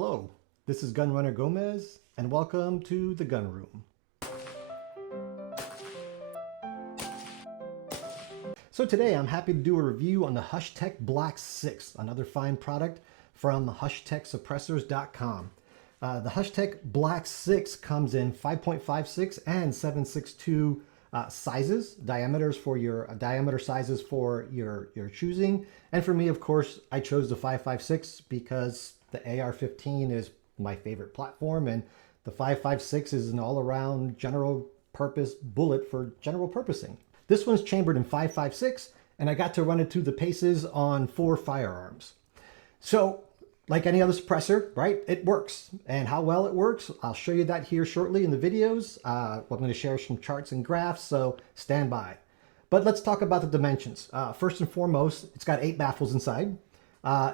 Hello, this is Gunrunner Gomez, and welcome to the Gun Room. So today I'm happy to do a review on the HushTech Black 6, another fine product from HushTechSuppressors.com. The HushTech Black 6 comes in 5.56 and 7.62 sizes, diameter sizes for your choosing. And for me, of course, I chose the 5.56 because the AR-15 is my favorite platform, and the 5.56 is an all-around general purpose bullet for general purposing. This one's chambered in 5.56, and I got to run it through the paces on 4 firearms. So, like any other suppressor, right, it works. And how well it works, I'll show you that here shortly in the videos. I'm going to share some charts and graphs, so stand by. But let's talk about the dimensions. First and foremost, it's got 8 baffles inside.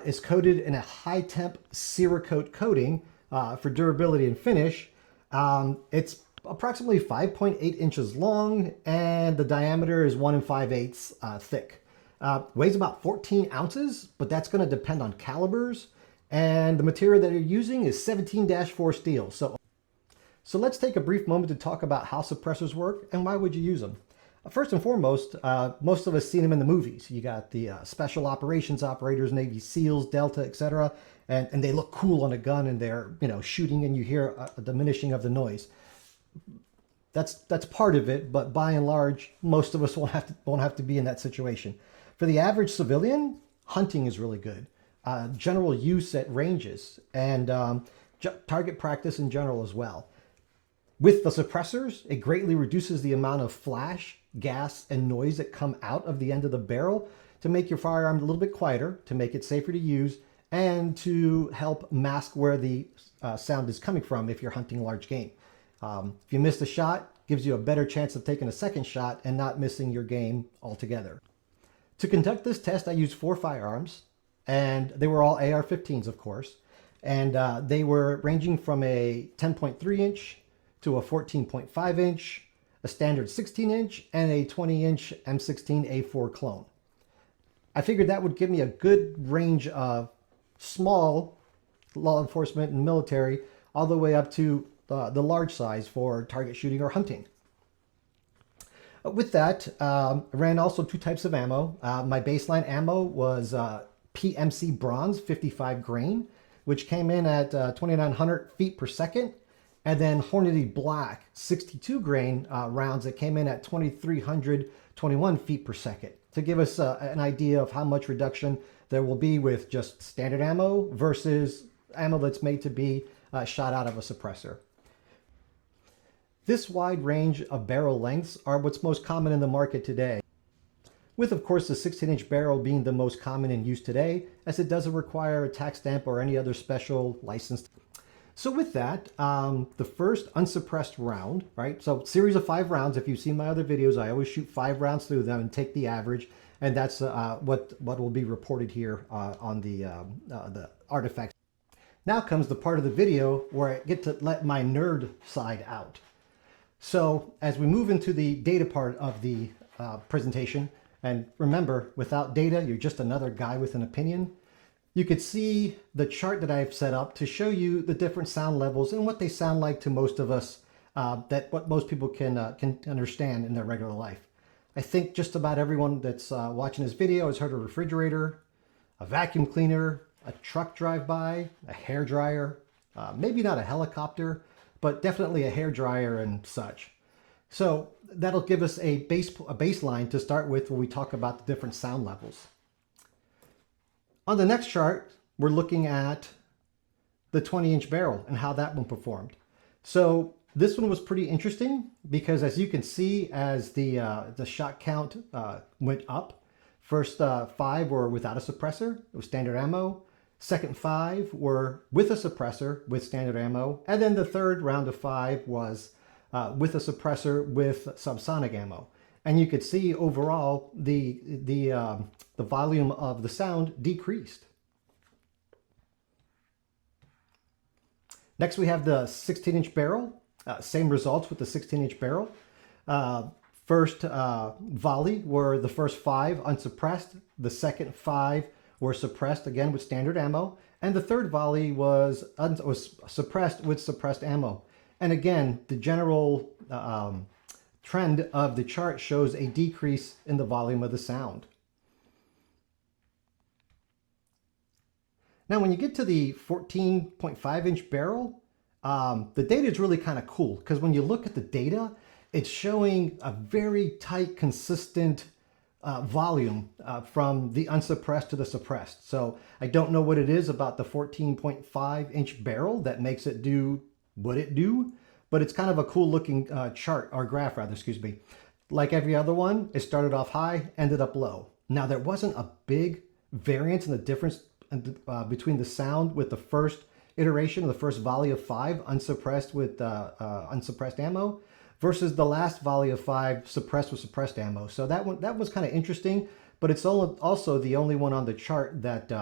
It's coated in a high-temp Cerakote coating for durability and finish. It's approximately 5.8 inches long, and the diameter is 1 5/8 thick. Weighs about 14 ounces, but that's going to depend on calibers. And the material that you're using is 17-4 steel. So let's take a brief moment to talk about how suppressors work and why would you use them. First and foremost, most of us seen them in the movies. You got the special operations operators, Navy SEALs, Delta, etc., and they look cool on a gun, and they're shooting, and you hear a diminishing of the noise. That's part of it, but by and large, most of us won't have to be in that situation. For the average civilian, hunting is really good. General use at ranges, and target practice in general as well. With the suppressors, it greatly reduces the amount of flash, gas, and noise that come out of the end of the barrel to make your firearm a little bit quieter, to make it safer to use, and to help mask where the sound is coming from if you're hunting large game. If you missed a shot, gives you a better chance of taking a second shot and not missing your game altogether. To conduct this test, I used 4 firearms, and they were all AR-15s, of course, and they were ranging from a 10.3 inch to a 14.5 inch, a standard 16 inch, and a 20 inch M16A4 clone. I figured that would give me a good range of small law enforcement and military, all the way up to the large size for target shooting or hunting. With that, I ran also 2 types of ammo. My baseline ammo was PMC Bronze 55 grain, which came in at 2,900 feet per second. And then Hornady Black 62 grain rounds that came in at 2,321 feet per second, to give us an idea of how much reduction there will be with just standard ammo versus ammo that's made to be shot out of a suppressor. This wide range of barrel lengths are what's most common in the market today, with of course the 16-inch barrel being the most common in use today, as it doesn't require a tax stamp or any other special license. So with that, the first unsuppressed round, right? So series of 5 rounds. If you've seen my other videos, I always shoot 5 rounds through them and take the average, and that's what will be reported here on the artifacts. Now comes the part of the video where I get to let my nerd side out. So as we move into the data part of the presentation, and remember, without data, you're just another guy with an opinion. You could see the chart that I've set up to show you the different sound levels and what they sound like to most of us, what most people can understand in their regular life. I think just about everyone that's watching this video has heard a refrigerator, a vacuum cleaner, a truck drive by, a hair dryer, maybe not a helicopter, but definitely a hair dryer and such. So that'll give us a baseline to start with when we talk about the different sound levels. On the next chart, we're looking at the 20-inch barrel and how that one performed. So this one was pretty interesting because, as you can see, as the shot count went up, first 5 were without a suppressor, it was standard ammo. Second 5 were with a suppressor with standard ammo. And then the third round of 5 was with a suppressor with subsonic ammo. And you could see overall the volume of the sound decreased. Next we have the 16-inch barrel. Same results with the 16-inch barrel. First volley were the first 5 unsuppressed. The second 5 were suppressed again with standard ammo. And the third volley was suppressed with suppressed ammo. And again, the general trend of the chart shows a decrease in the volume of the sound. Now, when you get to the 14.5-inch barrel, the data is really kind of cool because when you look at the data, it's showing a very tight, consistent volume from the unsuppressed to the suppressed. So I don't know what it is about the 14.5-inch barrel that makes it do what it do, but it's kind of a cool looking chart, or graph rather, excuse me. Like every other one, it started off high, ended up low. Now there wasn't a big variance in the difference between the sound with the first iteration, the first volley of 5 unsuppressed with unsuppressed ammo, versus the last volley of 5 suppressed with suppressed ammo. So that was kind of interesting, but it's also the only one on the chart that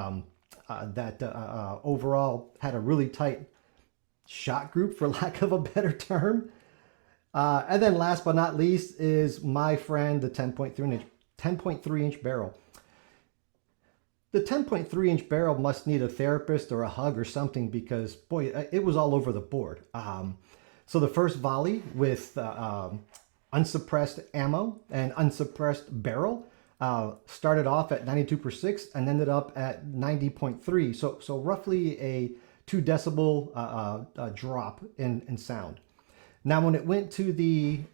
overall had a really tight shot group, for lack of a better term. And then last but not least is my friend, the 10.3-inch barrel. The 10.3-inch barrel must need a therapist or a hug or something because, boy, it was all over the board. So the first volley with unsuppressed ammo and unsuppressed barrel started off at 92/6 and ended up at 90.3. So roughly a 2 decibel drop in sound. Now, when it went to the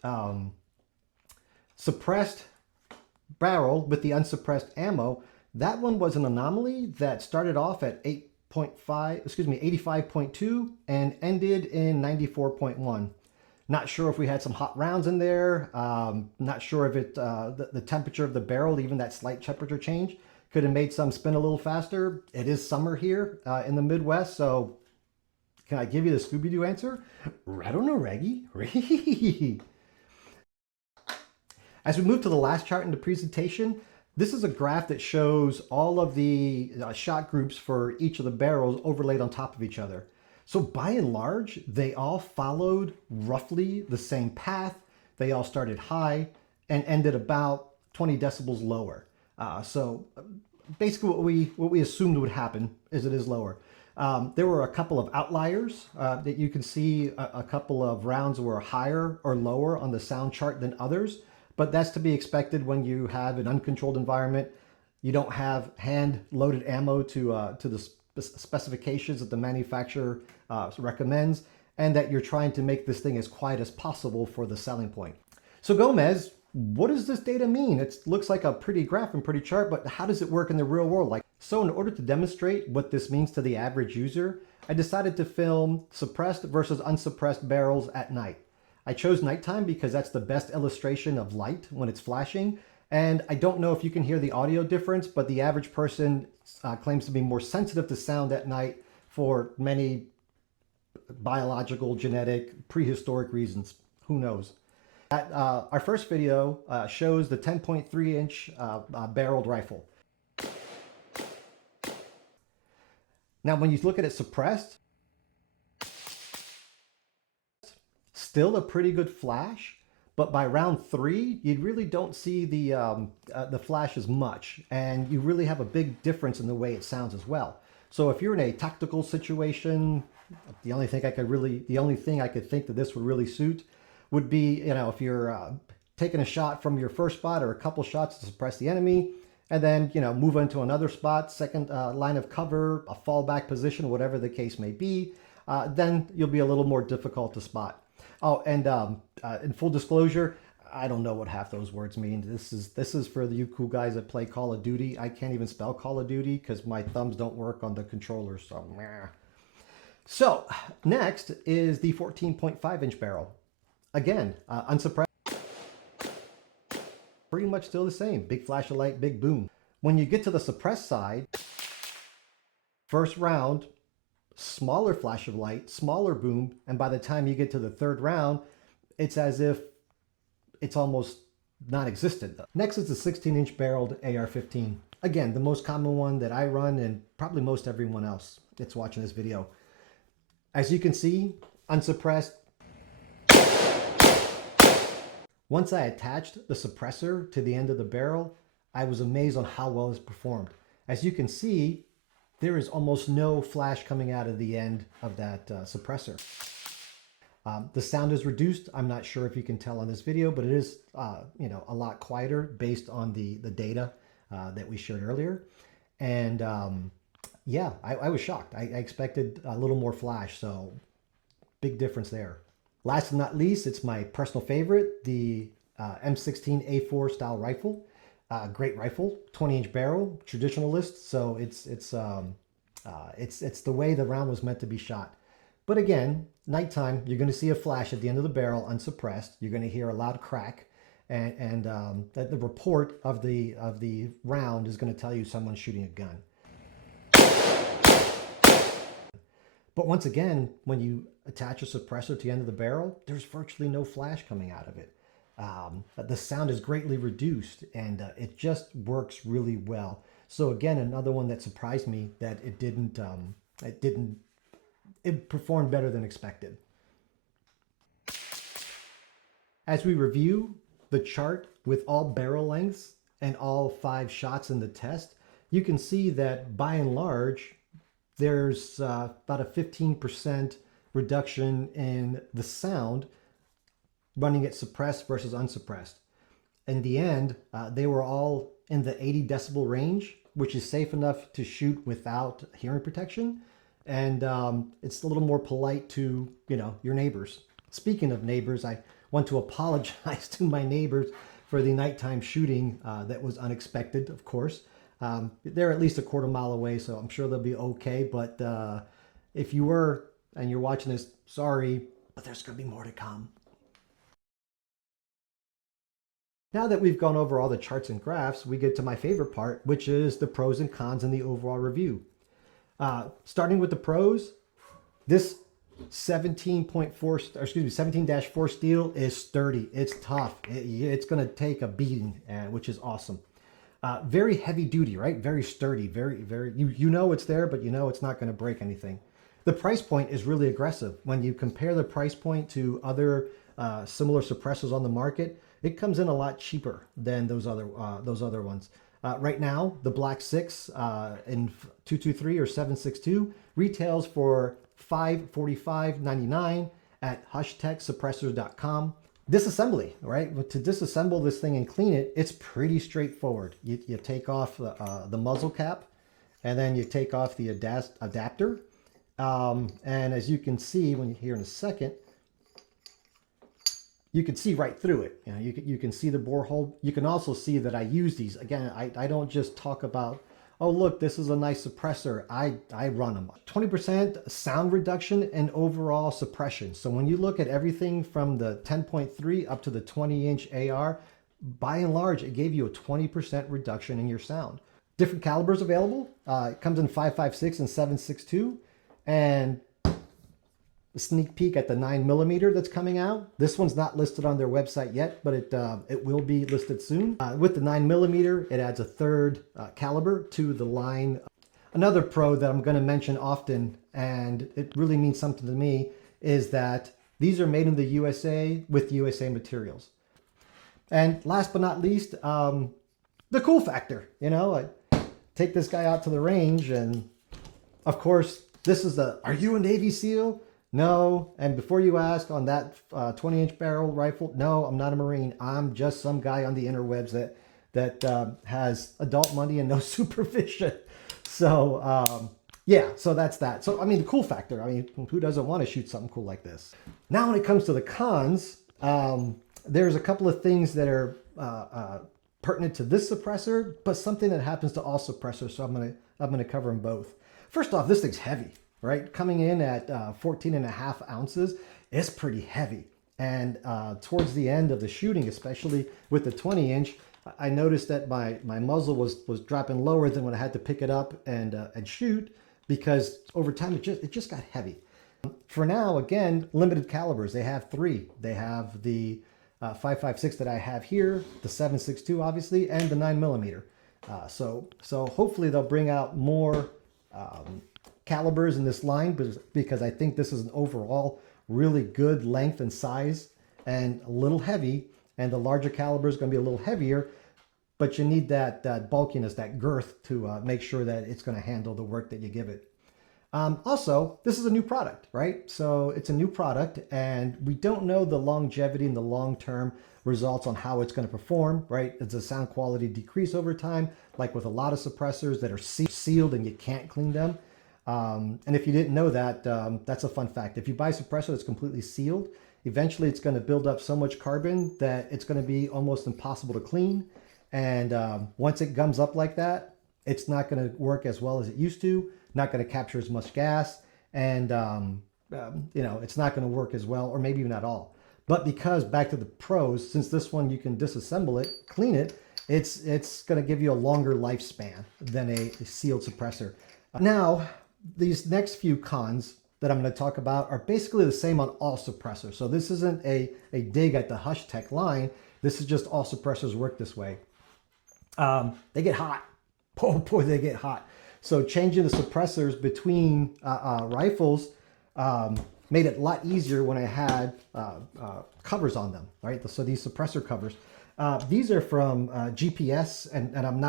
suppressed barrel with the unsuppressed ammo, that one was an anomaly that started off at 85.2 and ended in 94.1. Not sure if we had some hot rounds in there. Not sure if the temperature of the barrel, even that slight temperature change, could have made some spin a little faster. It is summer here in the Midwest, so can I give you the Scooby-Doo answer? I don't know, Reggie. As we move to the last chart in the presentation, this is a graph that shows all of the shot groups for each of the barrels overlaid on top of each other. So by and large, they all followed roughly the same path. They all started high and ended about 20 decibels lower. So basically what we assumed would happen is it is lower. There were a couple of outliers that you can see a couple of rounds were higher or lower on the sound chart than others. But that's to be expected when you have an uncontrolled environment. You don't have hand-loaded ammo to the specifications that the manufacturer recommends, and that you're trying to make this thing as quiet as possible for the selling point. So Gomez, what does this data mean? It looks like a pretty graph and pretty chart, but how does it work in the real world? So in order to demonstrate what this means to the average user, I decided to film suppressed versus unsuppressed barrels at night. I chose nighttime because that's the best illustration of light when it's flashing. And I don't know if you can hear the audio difference, but the average person claims to be more sensitive to sound at night for many biological, genetic, prehistoric reasons. Who knows? Our first video shows the 10.3-inch barreled rifle. Now, when you look at it suppressed, still a pretty good flash, but by round 3, you really don't see the flash as much, and you really have a big difference in the way it sounds as well. So if you're in a tactical situation, the only thing I could think that this would really suit would be, if you're taking a shot from your first spot or a couple shots to suppress the enemy, and then, move into another spot, second line of cover, a fallback position, whatever the case may be, then you'll be a little more difficult to spot. Oh, and in full disclosure, I don't know what half those words mean. This is for you cool guys that play Call of Duty. I can't even spell Call of Duty because my thumbs don't work on the controller. So next is the 14.5-inch barrel. Again, unsuppressed. Pretty much still the same. Big flash of light, big boom. When you get to the suppressed side, first round, smaller flash of light, smaller boom, and by the time you get to the third round, it's as if it's almost non-existent. Next is the 16-inch barreled AR-15. Again, the most common one that I run and probably most everyone else that's watching this video. As you can see, unsuppressed. Once I attached the suppressor to the end of the barrel, I was amazed on how well it's performed. As you can see, there is almost no flash coming out of the end of that suppressor. The sound is reduced. I'm not sure if you can tell on this video, but it is a lot quieter based on the data that we shared earlier. And yeah, I was shocked. I expected a little more flash, so big difference there. Last but not least, it's my personal favorite, the M16A4 style rifle. Great rifle, 20-inch barrel, traditionalist. So it's the way the round was meant to be shot. But again, nighttime, you're going to see a flash at the end of the barrel, unsuppressed. You're going to hear a loud crack, and the report of the round is going to tell you someone's shooting a gun. But once again, when you attach a suppressor to the end of the barrel, there's virtually no flash coming out of it. The sound is greatly reduced, and it just works really well. So again, another one that surprised me that it performed better than expected. As we review the chart with all barrel lengths and all 5 shots in the test, you can see that by and large, there's about a 15% reduction in the sound running it suppressed versus unsuppressed. In the end, they were all in the 80 decibel range, which is safe enough to shoot without hearing protection. And it's a little more polite to, your neighbors. Speaking of neighbors, I want to apologize to my neighbors for the nighttime shooting that was unexpected, of course. They're at least a quarter mile away, so I'm sure they'll be okay. But if you were, and you're watching this, sorry, but there's going to be more to come. Now that we've gone over all the charts and graphs, we get to my favorite part, which is the pros and cons in the overall review. Starting with the pros, this 17-4 steel is sturdy. It's tough. It's going to take a beating, which is awesome. Very heavy duty, right? Very sturdy. Very, you know it's there, but you know it's not going to break anything. The price point is really aggressive. When you compare the price point to other similar suppressors on the market, it comes in a lot cheaper than those other ones. Right now, the Black 6 in 223 or 762 retails for $545.99 at HushTechSuppressors.com. Disassembly, right? To disassemble this thing and clean it, it's pretty straightforward. You take off the muzzle cap, and then you take off the adapter. And as you can see, when you hear in a second, you can see right through it. You can see the bore hole. You can also see that I use these. Again, I don't just talk about, oh, look, this is a nice suppressor. I run them. 20% sound reduction and overall suppression. So when you look at everything from the 10.3 up to the 20-inch AR, by and large, it gave you a 20% reduction in your sound. Different calibers available. It comes in 5.56 and 7.62. And a sneak peek at the 9mm that's coming out. This one's not listed on their website yet, but it will be listed soon. With the 9mm, it adds a third caliber to the line. Another pro that I'm going to mention often, and it really means something to me, is that these are made in the USA with USA materials. And last but not least, the cool factor. I take this guy out to the range, and of course, this is are you a Navy SEAL? No. And before you ask, on that 20-inch barrel rifle, no, I'm not a Marine. I'm just some guy on the interwebs that has adult money and no supervision. So yeah, so that's that. So I mean, the cool factor. I mean, who doesn't want to shoot something cool like this? Now, when it comes to the cons, there's a couple of things that are pertinent to this suppressor, but something that happens to all suppressors. So I'm gonna cover them both. First off, this thing's heavy. Right, coming in at 14.5 ounces, it's pretty heavy. And towards the end of the shooting, especially with the 20-inch, I noticed that my muzzle was dropping lower than when I had to pick it up and shoot, because over time it just got heavy. For now, again, limited calibers. They have 3. They have the 5.56 that I have here, the 7.62 obviously, and the 9mm. So hopefully they'll bring out more calibers in this line, because I think this is an overall really good length and size, and a little heavy, and the larger caliber is going to be a little heavier. but you need that bulkiness, that girth to make sure that it's going to handle the work that you give it. Also, this is a new product, right? So it's a new product and we don't know the longevity and the long-term results on how it's going to perform, right? Does the sound quality decrease over time, like with a lot of suppressors that are sealed and you can't clean them? And if you didn't know that, that's a fun fact. If you buy a suppressor that's completely sealed, eventually it's going to build up so much carbon that it's going to be almost impossible to clean. And once it gums up like that, it's not going to work as well as it used to, not going to capture as much gas, and you know, it's not going to work as well, or maybe even at all. But because, back to the pros, since this one you can disassemble it, clean it, it's going to give you a longer lifespan than a sealed suppressor. Now, these next few cons that I'm going to talk about are basically the same on all suppressors. So this isn't a dig at the HushTech line. This is just all suppressors work this way. They get hot. Oh boy, they get hot. So changing the suppressors between rifles made it a lot easier when I had covers on them, right? So these suppressor covers. These are from GPS, and I'm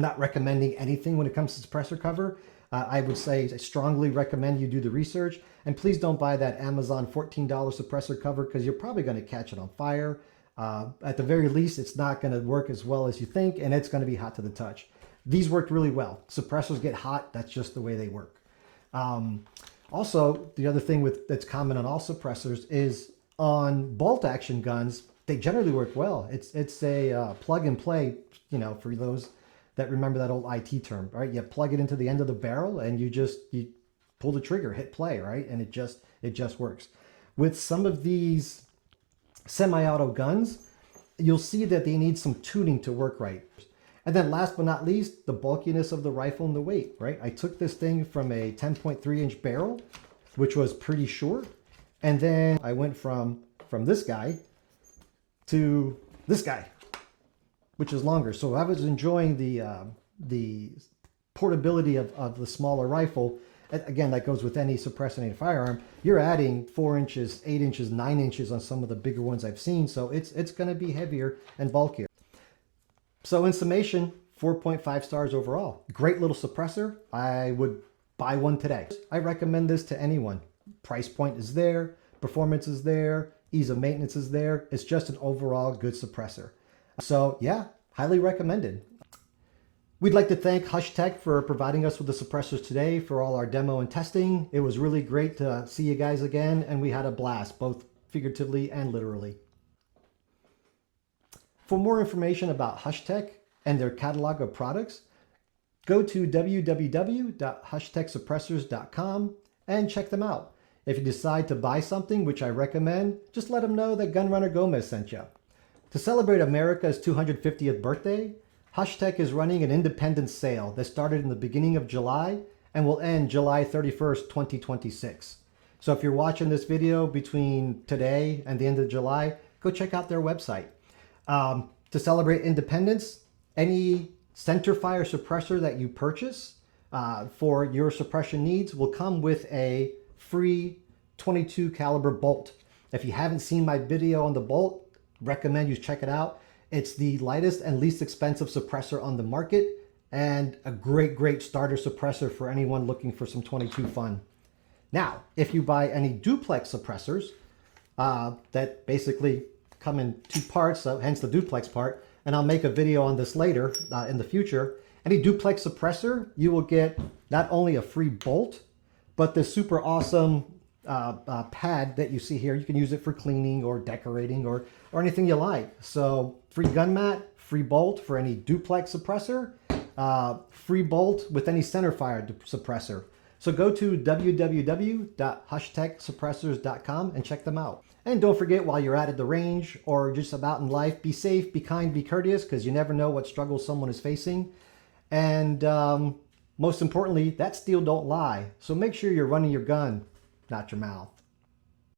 not recommending anything when it comes to suppressor cover. I would say I strongly recommend you do the research, and please don't buy that Amazon $14 suppressor cover because you're probably going to catch it on fire. At the very least, it's not going to work as well as you think, and it's going to be hot to the touch. These worked really well. Suppressors get hot. That's just the way they work. Also, the other thing that's common on all suppressors is on bolt action guns, they generally work well. It's a plug and play, you know, for those that remember that old IT term, right? You plug it into the end of the barrel and you pull the trigger, hit play, right? And it just works. With some of these semi-auto guns, you'll see that they need some tuning to work right. And then last but not least, the bulkiness of the rifle and the weight, right? I took this thing from a 10.3-inch barrel, which was pretty short. And then I went from this guy to this guy, which is longer. So I was enjoying the portability of the smaller rifle. Again, that goes with any suppressor and any firearm. You're adding 4 inches, 8 inches, 9 inches on some of the bigger ones I've seen. So it's going to be heavier and bulkier. So in summation, 4.5 stars overall. Great little suppressor. I would buy one today. I recommend this to anyone. Price point is there, performance is there, ease of maintenance is there. It's just an overall good suppressor. So yeah, highly recommended. We'd like to thank HushTech for providing us with the suppressors today for all our demo and testing. It was really great to see you guys again, and we had a blast, both figuratively and literally. For more information about HushTech and their catalog of products, go to www.hushtechsuppressors.com and check them out. If you decide to buy something, which I recommend, just let them know that Gunrunner Gomez sent you. To celebrate America's 250th birthday, HushTech is running an independent sale that started in the beginning of July and will end July 31st, 2026. So if you're watching this video between today and the end of July, go check out their website. To celebrate independence, any centerfire suppressor that you purchase for your suppression needs will come with a free 22 caliber bolt. If you haven't seen my video on the bolt, recommend you check it out. It's the lightest and least expensive suppressor on the market and a great starter suppressor for anyone looking for some 22 fun. Now, if you buy any duplex suppressors that basically come in two parts, so hence the duplex part, and I'll make a video on this later in the future. Any duplex suppressor, you will get not only a free bolt, but the super awesome pad that you see here. You can use it for cleaning or decorating or anything you like. So free gun mat, free bolt for any duplex suppressor, free bolt with any centerfire suppressor. So go to www.hushtechsuppressors.com and check them out. And don't forget, while you're at the range or just about in life, be safe, be kind, be courteous, because you never know what struggles someone is facing. And most importantly, that steel don't lie. So make sure you're running your gun, not your mouth.